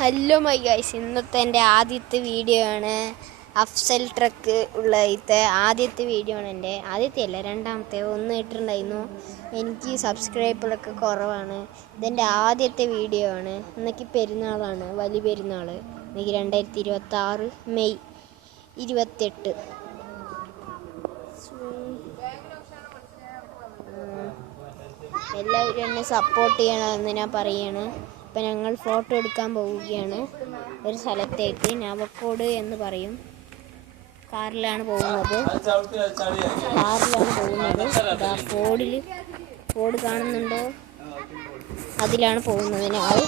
Hello my guys, ഇന്നത്തെ എൻ്റെ ആദ്യത്തെ വീഡിയോ ആണ്. അഫ്സൽ ട്രക്ക് ഉള്ളത്തെ ആദ്യത്തെ വീഡിയോ ആണ്. എൻ്റെ ആദ്യത്തെ അല്ല, രണ്ടാമത്തെ. ഒന്ന് ഇട്ടിട്ടുണ്ടായിരുന്നു. എനിക്ക് സബ്സ്ക്രൈബറൊക്കെ കുറവാണ്. ഇതെൻ്റെ ആദ്യത്തെ വീഡിയോ ആണ്. ഇന്നേക്ക് പെരുന്നാളാണ്, വലിയ പെരുന്നാൾ. ഇന്നേക്ക് 2026 മെയ് 28. എല്ലാവരും എന്നെ സപ്പോർട്ട് ചെയ്യണമെന്ന് ഞാൻ പറയാണ്. ഇപ്പം ഞങ്ങൾ ഫോട്ടോ എടുക്കാൻ പോവുകയാണ് ഒരു സ്ഥലത്തേക്ക്. നവക്കോട് എന്ന് പറയും. കാറിലാണ് പോകുന്നത്. ഇതാ ഫോർഡ് കാണുന്നുണ്ടോ? അതിലാണ് പോകുന്നത് ഞങ്ങൾ.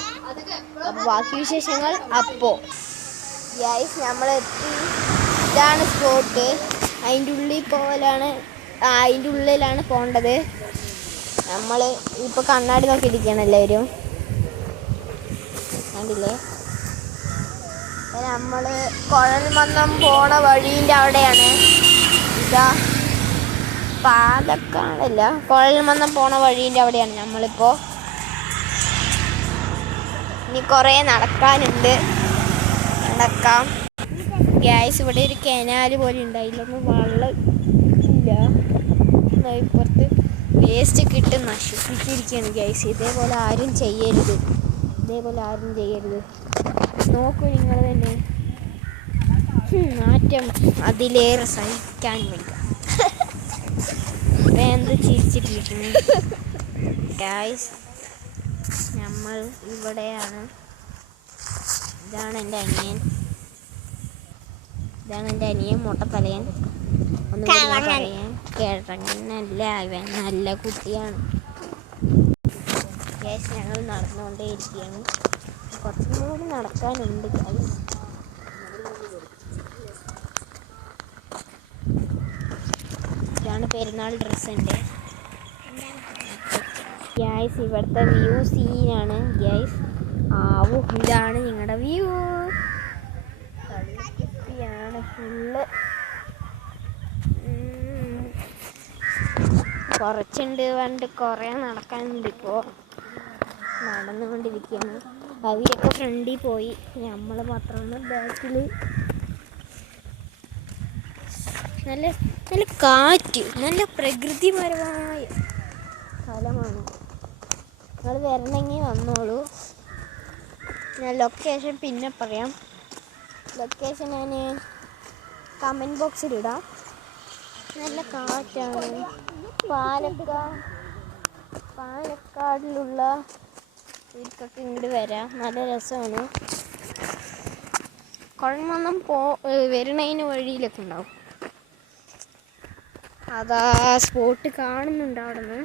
അപ്പോൾ ബാക്കി വിശേഷങ്ങൾ അപ്പോൾ ഗൈസ് നമ്മളെത്തി. ഇതാണ് സ്പോട്ട്. അതിൻ്റെ ഉള്ളിലാണ് പോകേണ്ടത്. നമ്മൾ ഇപ്പോൾ കണ്ണാടി നോക്കിയിരിക്കുകയാണ് എല്ലാവരും. കണ്ടില്ലേ? നമ്മൾ കുഴൽമന്ദം പോണ വഴീൻ്റെ അവിടെയാണ്. ഇതാ പാലക്കാടല്ല, കുഴൽമന്ദം പോണ വഴീൻ്റെ അവിടെയാണ് നമ്മളിപ്പോൾ. ഇനി കുറേ നടക്കാനുണ്ട്. നടക്കാം ഗ്യാസ്. ഇവിടെ ഒരു കനാല് പോലെ ഉണ്ട്, അതിലൊന്നും വെള്ളം ഇല്ല. ഇപ്പുറത്ത് വേസ്റ്റ് കിട്ടി നശിപ്പിച്ചിരിക്കുകയാണ് ഗ്യാസ്. ഇതേപോലെ ആരും ചെയ്യരുത്. നോക്കൂ നിങ്ങൾ തന്നെ. മാറ്റം അതിലേറെ സഹിക്കാൻ വയ്യ. എന്ത് ചിരിച്ചിട്ടിരിക്കുന്നു ഗൈസ്. നമ്മൾ ഇവിടെയാണ്. ഇതാണ് എൻ്റെ അനിയൻ മുട്ടത്തലയൻ. ഒന്ന് പറയാൻ കിഴങ്ങനല്ല, ഇവൻ നല്ല കുട്ടിയാണ് ഗൈസ്. ഞങ്ങൾ നടന്നുകൊണ്ടേയിരിക്കുകയാണ്. കുറച്ചും കൂടി നടക്കാനുണ്ട് ഗൈസ്. ഇതാണ് പെരുന്നാൾ ഡ്രസ്സുണ്ട് ഗൈസ്. ഇവിടുത്തെ വ്യൂ സീനാണ് ഗൈസ്. ഇതാണ് നിങ്ങളുടെ വ്യൂ. ാണ് ഫുള്ള്. കുറച്ചുണ്ട് പണ്ട് കുറേ നടക്കാനുണ്ട്. ഇപ്പോൾ നടന്നുകൊണ്ടിരിക്കുകയാണ്. അവരൊക്കെ ഫ്രണ്ടിൽ പോയി, നമ്മൾ മാത്രമാണ് ബാക്കിൽ. നല്ല നല്ല കാറ്റ്, നല്ല പ്രകൃതിപരമായ സ്ഥലമാണ്. നിങ്ങൾ വരണമെങ്കിൽ വന്നോളൂ. ഞാൻ ലൊക്കേഷൻ പിന്നെ പറയാം. ലൊക്കേഷൻ ഞാൻ കമൻറ്റ് ബോക്സിലിടാം. നല്ല കാറ്റാണ്. പാലക്കാടിലുള്ള ഇവർക്കൊക്കെ ഇങ്ങോട്ട് വരാം. നല്ല രസമാണ്. കുഴൽമന്ദം വരണതിന് വഴിയിലൊക്കെ ഉണ്ടാവും. അതാ സ്പോട്ട് കാണുന്നുണ്ട്. അവിടെ നിന്ന്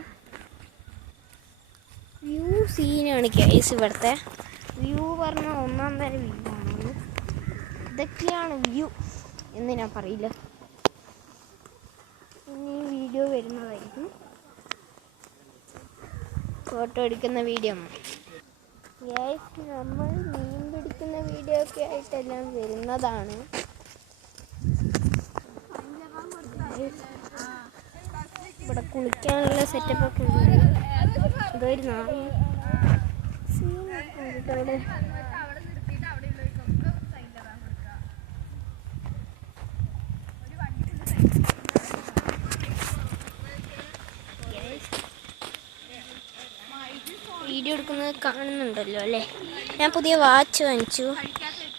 വ്യൂ സീനാണ് ഗൈസ്. ഇവിടുത്തെ വ്യൂ പറഞ്ഞാൽ ഒന്നാം തരം വ്യൂ ആണ്. ഇതൊക്കെയാണ് വ്യൂ എന്ന് ഞാൻ പറയില്ല. ഇനി വീഡിയോ വരുന്നതായിരിക്കും. ഫോട്ടോ എടുക്കുന്ന വീഡിയോ ഗൈസ്. നമ്മൾ മീൻ പിടിക്കുന്ന വീഡിയോ ഒക്കെ ആയിട്ടെല്ലാം വരുന്നതാണ്. ഇവിടെ കുളിക്കാനുള്ള സെറ്റപ്പൊക്കെ ഉണ്ട്. ഇതൊരു നായി അവിടെ. വീഡിയോ എടുക്കുന്നത് കാണുന്നുണ്ടല്ലോ അല്ലേ? ഞാൻ പുതിയ വാച്ച് വാങ്ങിച്ചു.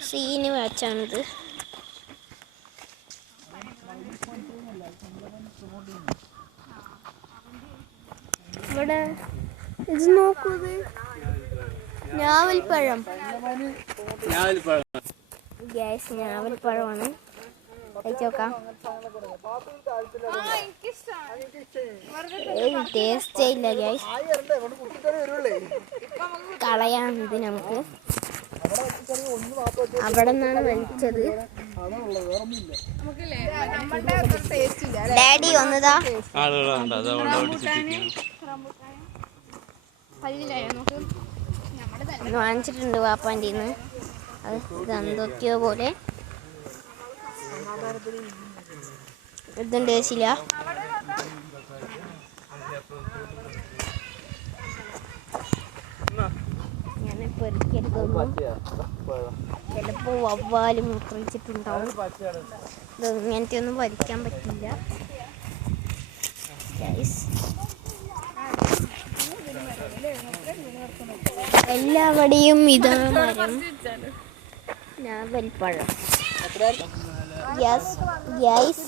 സീന് വാച്ചാണിത്. ഇവിടെ ഇത് നോക്കൂ, ഞാവൽപ്പഴം ഗ്യാസ്. ഞാവൽപ്പഴമാണ്. കഴിച്ചോക്കാം. ടേസ്റ്റേ ഇല്ല ഗ്യാസ്. കളയാം ഇത് നമുക്ക്. അവിടെ നിന്നാണ് വലിച്ചത്. ഡാഡി ഒന്നതാ വാങ്ങിച്ചിട്ടുണ്ട് വാപ്പാൻ്റെ. ഇത് എന്തൊക്കെയോ പോലെ. ഇതും ടേസ്റ്റില്ല. ഞാൻ പെറുക്കിയെടുക്കുന്നു. ചിലപ്പോൾ വവ്വാല് മൂത്രയിച്ചിട്ടുണ്ടാവും. ഇത് ഇങ്ങനത്തെ ഒന്നും വലിക്കാൻ പറ്റില്ല. എല്ലാവടെയും ഇതാണ് മരം. ഞാവൽപ്പഴം. ഗ്യാസ്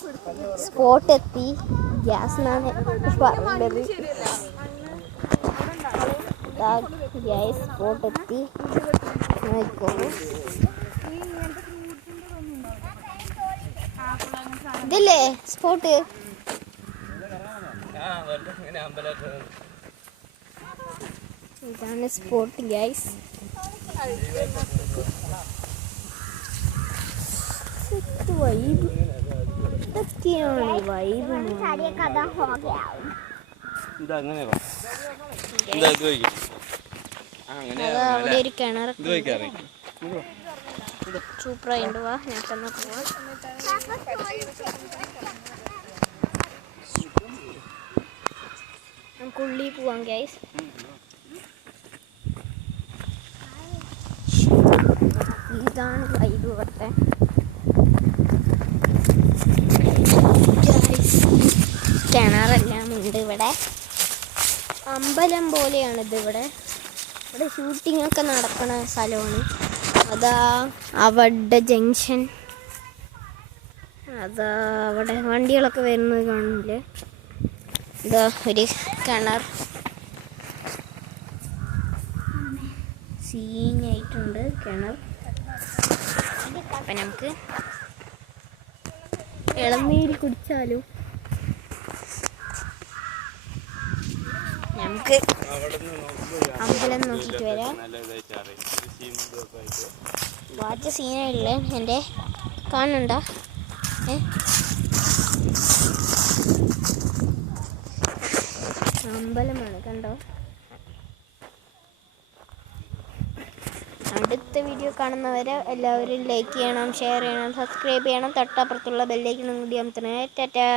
സ്പോട്ട് എത്തി. ഗ്യാസ് എന്നാണ് പറഞ്ഞത്. ഗ്യാസ് സ്പോട്ട് എത്തി. ഇതല്ലേ സ്പോട്ട്? ഇതാണ് സ്പോട്ട് ഗൈസ്. വൈബ് ഇതൊക്കെയാണ് വൈബ്. അവിടെ ഒരു കിണറൊക്കെ സൂപ്പറായിട്ട്. വാ ഞാൻ തന്നെ പോവാം. നമുക്ക് ഉള്ളിൽ പോവാം ഗൈസ്. ഇതാണ് വൈബ് ഇവിടുത്തെ. കിണറെല്ലാം ഉണ്ട് ഇവിടെ. അമ്പലം പോലെയാണിത്. ഇവിടെ ഷൂട്ടിംഗ് ഒക്കെ നടക്കുന്ന സ്ഥലമാണ്. അതാ അവിടെ ജംഗ്ഷൻ. അതാ അവിടെ വണ്ടികളൊക്കെ വരുന്നത് കാണില്ലേ. ഇതാ ഒരു കിണർ. സീനായിട്ടുണ്ട് കിണർ. അപ്പം നമുക്ക് ഇളനീര് കുടിച്ചാലോ? നമുക്ക് അമ്പലം നോക്കിയിട്ട് വരാം. വാച്ച സീനായില്ലേ എൻ്റെ കാണണ്ട. അമ്പലമാണ് കണ്ടോ. അടുത്ത വീഡിയോ കാണുന്നവരെ എല്ലാവരും ലൈക്ക് ചെയ്യണം, ഷെയർ ചെയ്യണം, സബ്സ്ക്രൈബ് ചെയ്യണം. തൊട്ടപ്പുറത്തുള്ള ബെല്ലൈക്കണും കൂടി അമർത്തണേ. ടാറ്റാ.